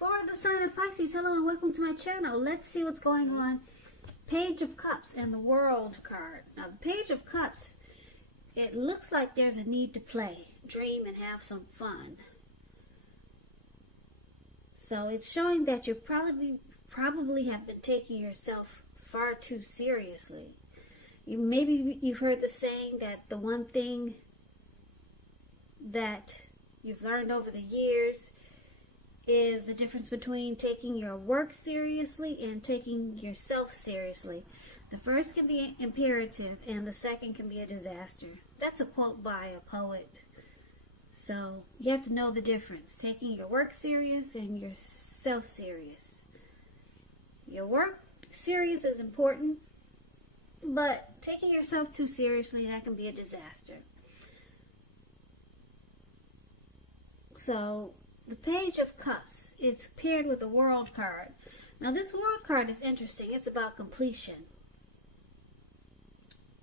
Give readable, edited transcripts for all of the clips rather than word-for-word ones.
For the sign of Pisces, hello and welcome to my channel. Let's see what's going on. Page of Cups and the World card. Now, the Page of Cups, it looks like there's a need to play, dream, and have some fun. So it's showing that you probably have been taking yourself far too seriously. Maybe you've heard the saying that the one thing that you've learned over the years is the difference between taking your work seriously and taking yourself seriously. The first can be imperative and the second can be a disaster. That's a quote by a poet. So you have to know the difference. Taking your work serious and yourself serious. Your work serious is important, but taking yourself too seriously, that can be a disaster. So the Page of Cups is paired with the World card. Now this World card is interesting. It's about completion.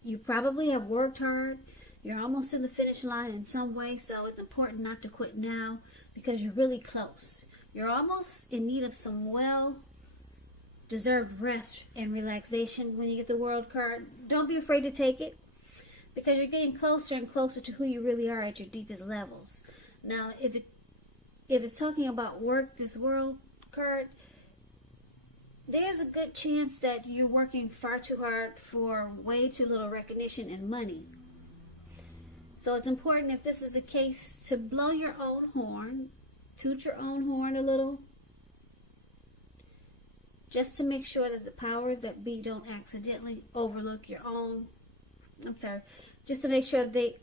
You probably have worked hard. You're almost in the finish line in some way, so it's important not to quit now because you're really close. You're almost in need of some well-deserved rest and relaxation when you get the World card. Don't be afraid to take it because you're getting closer and closer to who you really are at your deepest levels. Now, if it's talking about work, this World card, there's a good chance that you're working far too hard for way too little recognition and money. So it's important, if this is the case, to blow your own horn, toot your own horn a little, just to make sure that the powers that be don't accidentally overlook your own, just to make sure the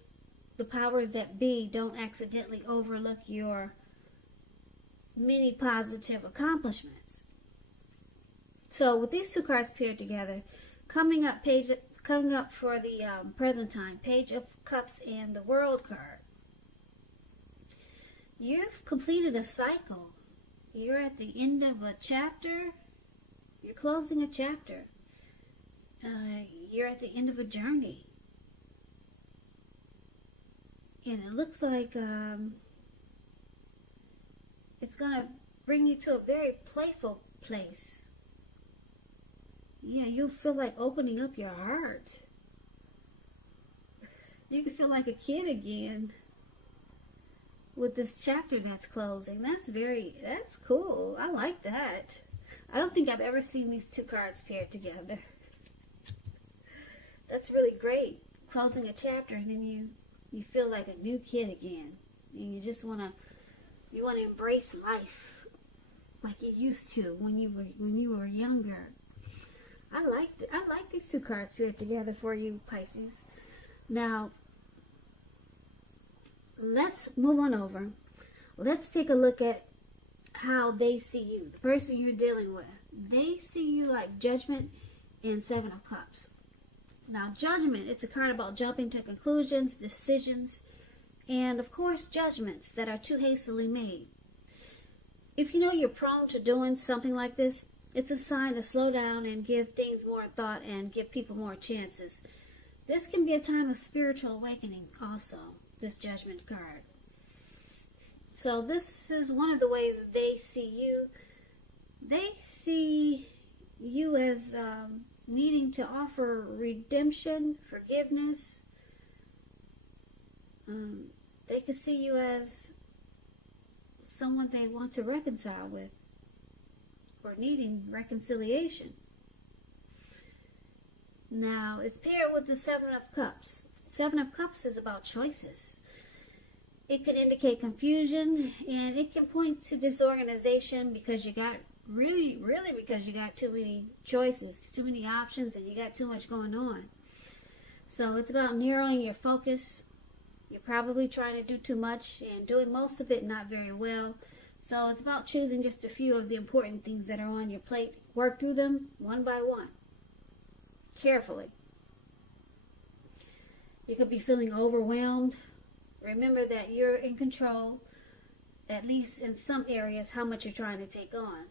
powers that be don't accidentally overlook your many positive accomplishments. So with these two cards paired together, coming up for the present time, Page of Cups and the World card. You've completed a cycle. You're at the end of a chapter. You're closing a chapter. You're at the end of a journey. And it looks like it's going to bring you to a very playful place. Yeah, you'll feel like opening up your heart. You can feel like a kid again with this chapter that's closing. That's cool. I like that. I don't think I've ever seen these two cards paired together. That's really great. Closing a chapter and then you feel like a new kid again. And you just want to embrace life like you used to when you were younger. I like these two cards paired together for you, Pisces. Now, let's move on over. Let's take a look at how they see you, the person you're dealing with. They see you like Judgment and Seven of Cups. Now, Judgment, it's a card about jumping to conclusions, decisions, and of course, judgments that are too hastily made. If you know you're prone to doing something like this, it's a sign to slow down and give things more thought and give people more chances. This can be a time of spiritual awakening also, this Judgment card. So this is one of the ways they see you. They see you as needing to offer redemption, forgiveness. They can see you as someone they want to reconcile with, or needing reconciliation. Now, it's paired with the Seven of Cups. Seven of Cups is about choices. It can indicate confusion, and it can point to disorganization because you got because you got too many choices, too many options, and you got too much going on. So it's about narrowing your focus. You're probably trying to do too much and doing most of it not very well. So it's about choosing just a few of the important things that are on your plate. Work through them one by one, carefully. You could be feeling overwhelmed. Remember that you're in control, at least in some areas, how much you're trying to take on.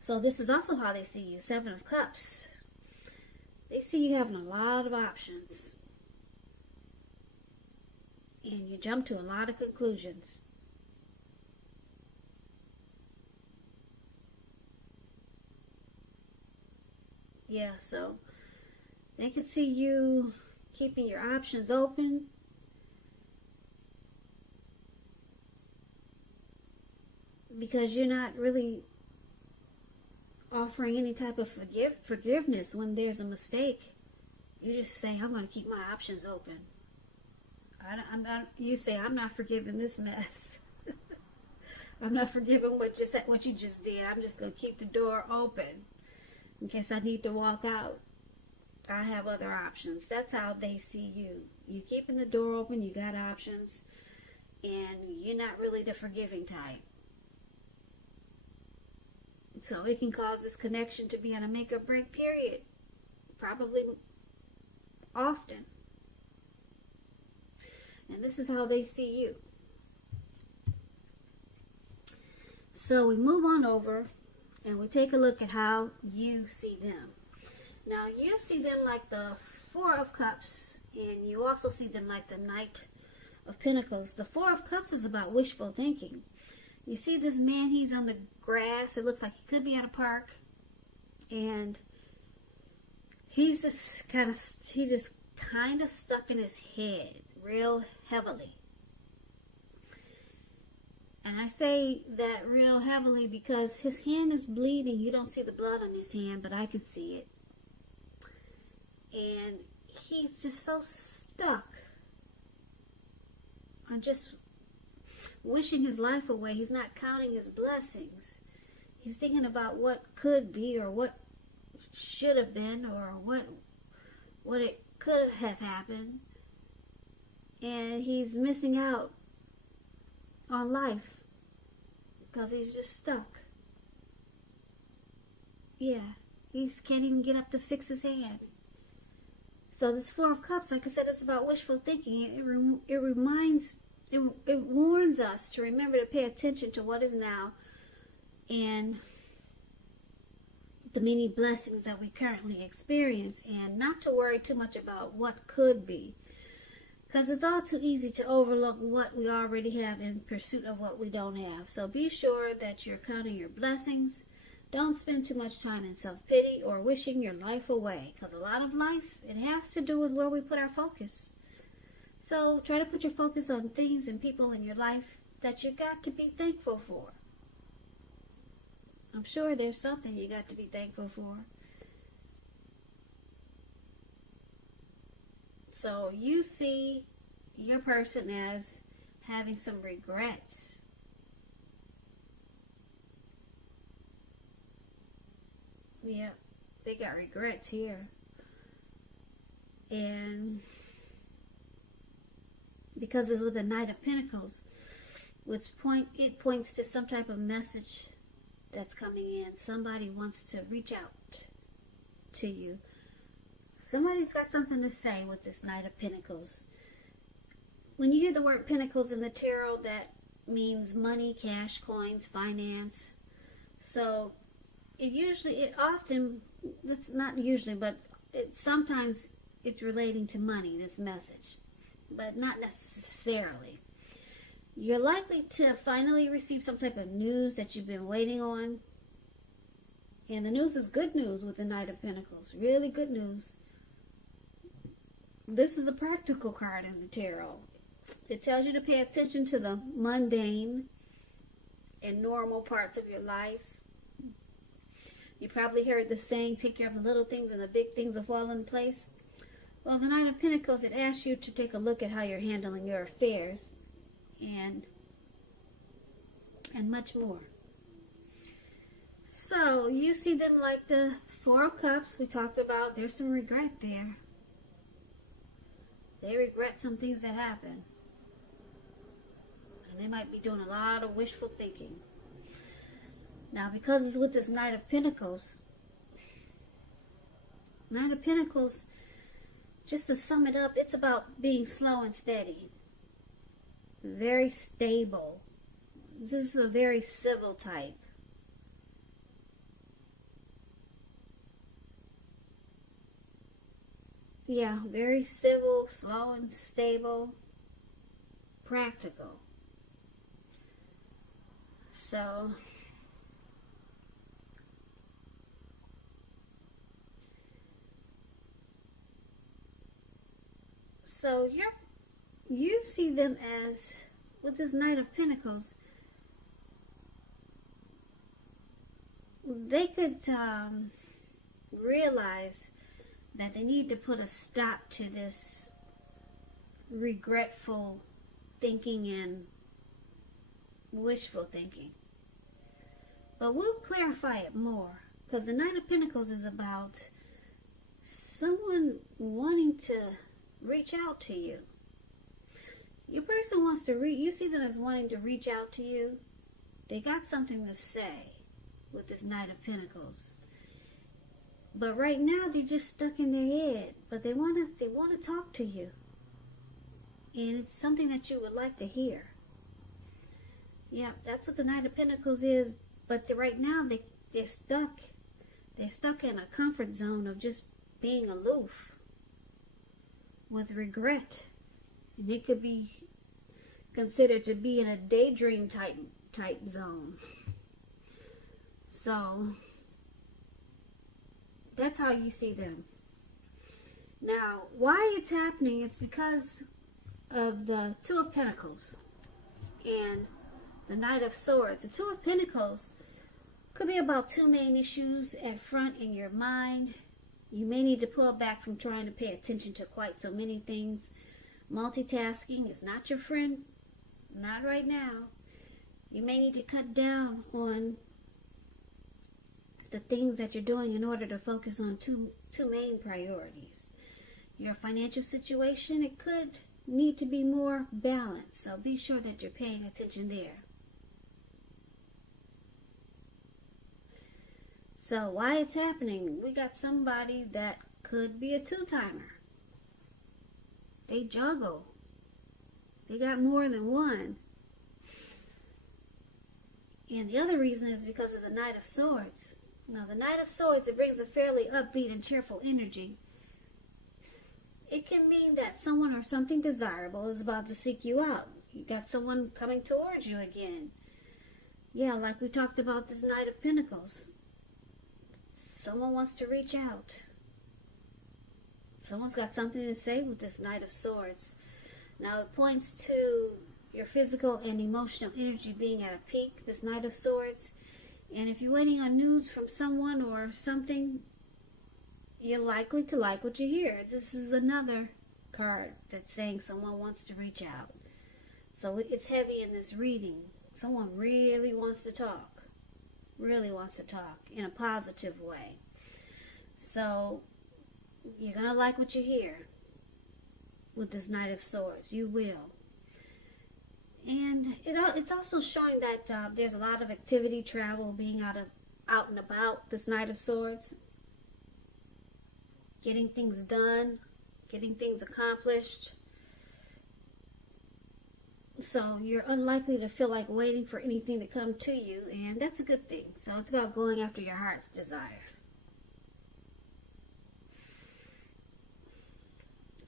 So this is also how they see you, Seven of Cups. They see you having a lot of options. And You jump to a lot of conclusions. Yeah, so they can see you keeping your options open. Because you're not really offering any type of forgiveness when there's a mistake. You just say, I'm going to keep my options open. You say, I'm not forgiving this mess. I'm not forgiving what you just did. I'm just going to keep the door open in case I need to walk out. I have other options. That's how they see you. You keeping the door open, you got options, and you're not really the forgiving type. So it can cause this connection to be on a make or break period. Probably often. And this is how they see you. So we move on over and we take a look at how you see them. Now you see them like the Four of Cups, and you also see them like the Knight of Pentacles. The Four of Cups is about wishful thinking. You see this man, he's on the grass. It looks like he could be at a park. And he's just kind of stuck in his head real heavily. And I say that real heavily because his hand is bleeding. You don't see the blood on his hand, but I can see it. And he's just so stuck on just wishing his life away. He's not counting his blessings. He's thinking about what could be or what should have been or what it could have happened. And he's missing out on life because he's just stuck. Yeah, he can't even get up to fix his hand. So this Four of Cups, like I said, it's about wishful thinking. It warns us to remember to pay attention to what is now and the many blessings that we currently experience, and not to worry too much about what could be. Because it's all too easy to overlook what we already have in pursuit of what we don't have. So be sure that you're counting your blessings. Don't spend too much time in self-pity or wishing your life away. Because a lot of life, it has to do with where we put our focus. So try to put your focus on things and people in your life that you got to be thankful for. I'm sure there's something you got to be thankful for. So you see your person as having some regrets. Yeah, they got regrets here. And because it's with the Knight of Pentacles, it points to some type of message that's coming in. Somebody wants to reach out to you. Somebody's got something to say with this Knight of Pentacles. When you hear the word Pentacles in the tarot, that means money, cash, coins, finance. So sometimes it's relating to money, this message, but not necessarily. You're likely to finally receive some type of news that you've been waiting on. And the news is good news with the Knight of Pentacles. Really good news. This is a practical card in the tarot. It tells you to pay attention to the mundane and normal parts of your lives. You probably heard the saying, take care of the little things and the big things will fall in place. Well, the Knight of Pentacles, it asks you to take a look at how you're handling your affairs and much more. So, you see them like the Four of Cups we talked about. There's some regret there. They regret some things that happened. And they might be doing a lot of wishful thinking. Now, because it's with this Knight of Pentacles, just to sum it up, it's about being slow and steady. Very stable. This is a very civil type. Yeah, very civil, slow and stable. practical. So you see them as, with this Knight of Pentacles, they could realize that they need to put a stop to this regretful thinking and wishful thinking. But we'll clarify it more, because the Knight of Pentacles is about someone wanting to reach out to you. Your person wants to you see them as wanting to reach out to you. They got something to say with this Knight of Pentacles. But right now they're just stuck in their head. But they want to talk to you. And it's something that you would like to hear. Yeah, that's what the Knight of Pentacles is. But right now they're stuck. They're stuck in a comfort zone of just being aloof with regret. And it could be considered to be in a daydream type zone. So that's how you see them. Now, why it's happening, it's because of the Two of Pentacles and the Knight of Swords. The Two of Pentacles could be about two main issues at front in your mind. You may need to pull back from trying to pay attention to quite so many things. Multitasking is not your friend. Not right now. You may need to cut down on the things that you're doing in order to focus on two main priorities. Your financial situation, it could need to be more balanced. So be sure that you're paying attention there. So why it's happening? We got somebody that could be a two-timer. They juggle. They got more than one. And the other reason is because of the Knight of Swords. Now, the Knight of Swords, it brings a fairly upbeat and cheerful energy. It can mean that someone or something desirable is about to seek you out. You got someone coming towards you again. Yeah, like we talked about this Knight of Pentacles. Someone wants to reach out. Someone's got something to say with this Knight of Swords. Now, it points to your physical and emotional energy being at a peak, this Knight of Swords. And if you're waiting on news from someone or something, you're likely to like what you hear. This is another card that's saying someone wants to reach out. So it's heavy in this reading. Someone really wants to talk. Really wants to talk in a positive way. So you're going to like what you hear with this Knight of Swords. You will. And it's also showing that there's a lot of activity, travel, being out and about, this Knight of Swords. Getting things done, getting things accomplished. So you're unlikely to feel like waiting for anything to come to you, and that's a good thing. So it's about going after your heart's desire.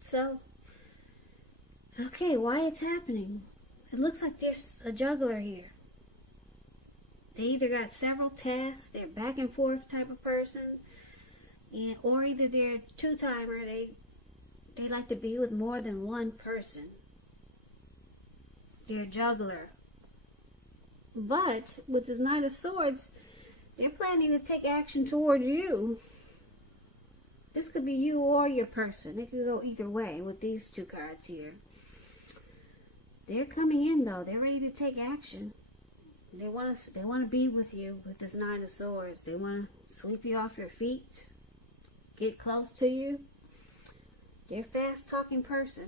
So, okay, why it's happening? It looks like there's a juggler here. They either got several tasks, they're back and forth type of person, or either they're a two-timer, they like to be with more than one person. They're a juggler. But with this Knight of Swords, they're planning to take action toward you. This could be you or your person. It could go either way with these two cards here. They're coming in though. They're ready to take action. They want to be with you with this Nine of Swords. They want to sweep you off your feet, get close to you. They're a fast-talking person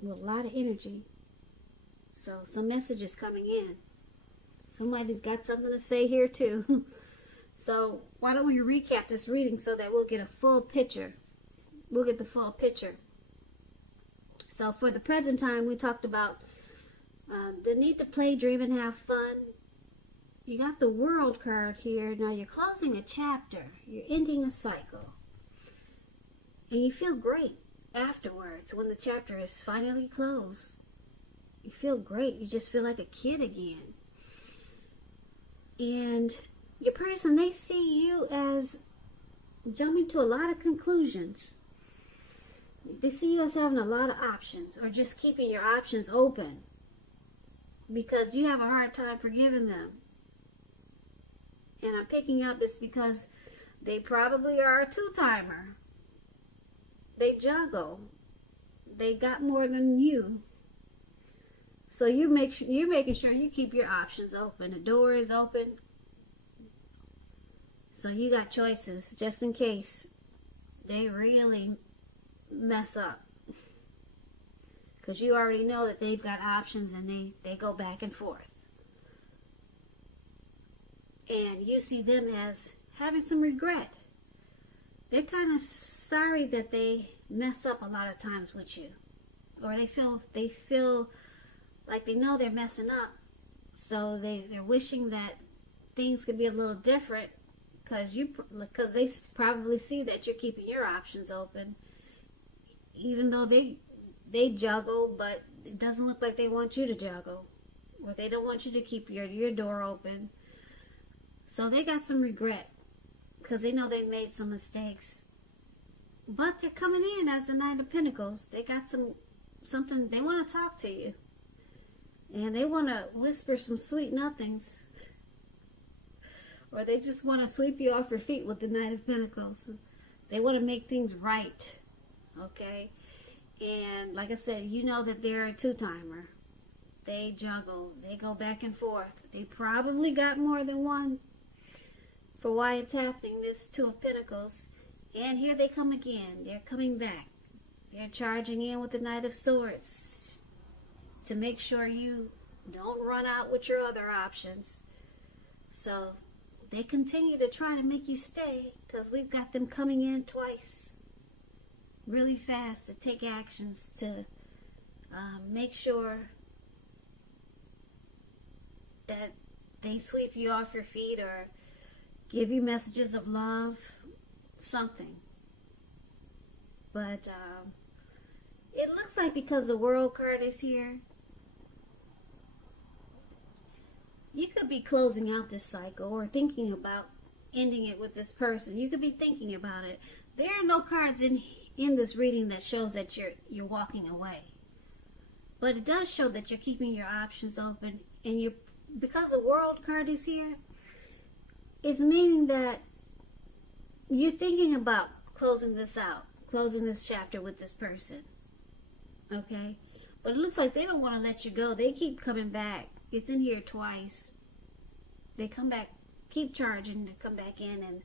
with a lot of energy. So some messages coming in. Somebody's got something to say here too. So why don't we recap this reading so that we'll get a full picture. We'll get the full picture. So for the present time, we talked about the need to play, dream, and have fun. You got the World card here. Now you're closing a chapter. You're ending a cycle. And you feel great afterwards when the chapter is finally closed. You feel great. You just feel like a kid again. And your person, they see you as jumping to a lot of conclusions. They see you as having a lot of options, or just keeping your options open because you have a hard time forgiving them. And I'm picking up it's because they probably are a two-timer. They juggle. They got more than you. So you're making sure you keep your options open. The door is open. So you got choices just in case they really mess up. Because you already know that they've got options and they go back and forth. And you see them as having some regret. They're kind of sorry that they mess up a lot of times with you. Or they feel like they know they're messing up. So they're wishing that things could be a little different because they probably see that you're keeping your options open. Even though they juggle, but it doesn't look like they want you to juggle. Or they don't want you to keep your door open. So they got some regret because they know they made some mistakes. But they're coming in as the Knight of Pentacles. They got something, they want to talk to you. And they want to whisper some sweet nothings. Or they just want to sweep you off your feet with the Knight of Pentacles. They want to make things right. Okay? And like I said, you know that they're a two-timer. They juggle. They go back and forth. They probably got more than one for why it's happening, this Two of Pentacles. And here they come again. They're coming back. They're charging in with the Knight of Swords to make sure you don't run out with your other options. So they continue to try to make you stay because we've got them coming in twice really fast to take actions to make sure that they sweep you off your feet or give you messages of love, something. But it looks like because the World card is here, you could be closing out this cycle or thinking about ending it with this person. You could be thinking about it. There are no cards in this reading that shows that you're walking away. But it does show that you're keeping your options open, and because the World card is here, it's meaning that you're thinking about closing this out, closing this chapter with this person. Okay? But it looks like they don't want to let you go. They keep coming back. It's in here twice. They come back, keep charging to come back in and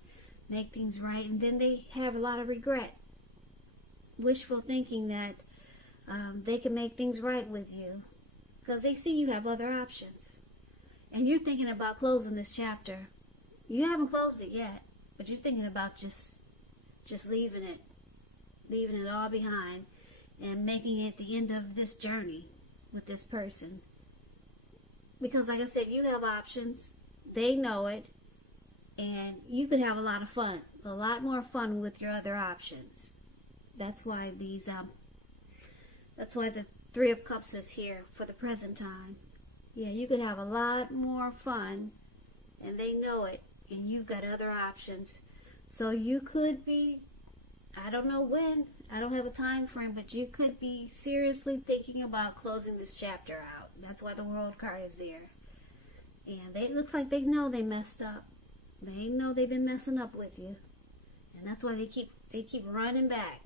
make things right. And then they have a lot of regret. Wishful thinking that they can make things right with you. Because they see you have other options. And you're thinking about closing this chapter. You haven't closed it yet. But you're thinking about just leaving it all behind. And making it the end of this journey with this person. Because like I said, you have options. They know it. And you could have a lot of fun. A lot more fun with your other options. That's why the Three of Cups is here for the present time. Yeah, you could have a lot more fun. And they know it. And you've got other options. So you could be, I don't know when, I don't have a time frame, but you could be seriously thinking about closing this chapter out. That's why the World card is there. And it looks like they know they messed up. They know they've been messing up with you. And that's why they keep running back,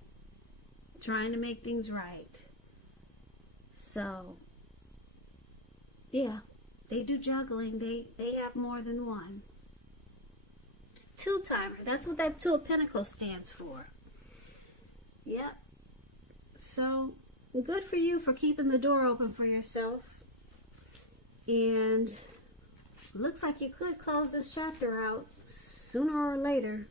trying to make things right. So, yeah, they do juggling. They have more than one. Two-timer. That's what that Two of Pentacles stands for. Yep. So, good for you for keeping the door open for yourself. And looks like you could close this chapter out sooner or later.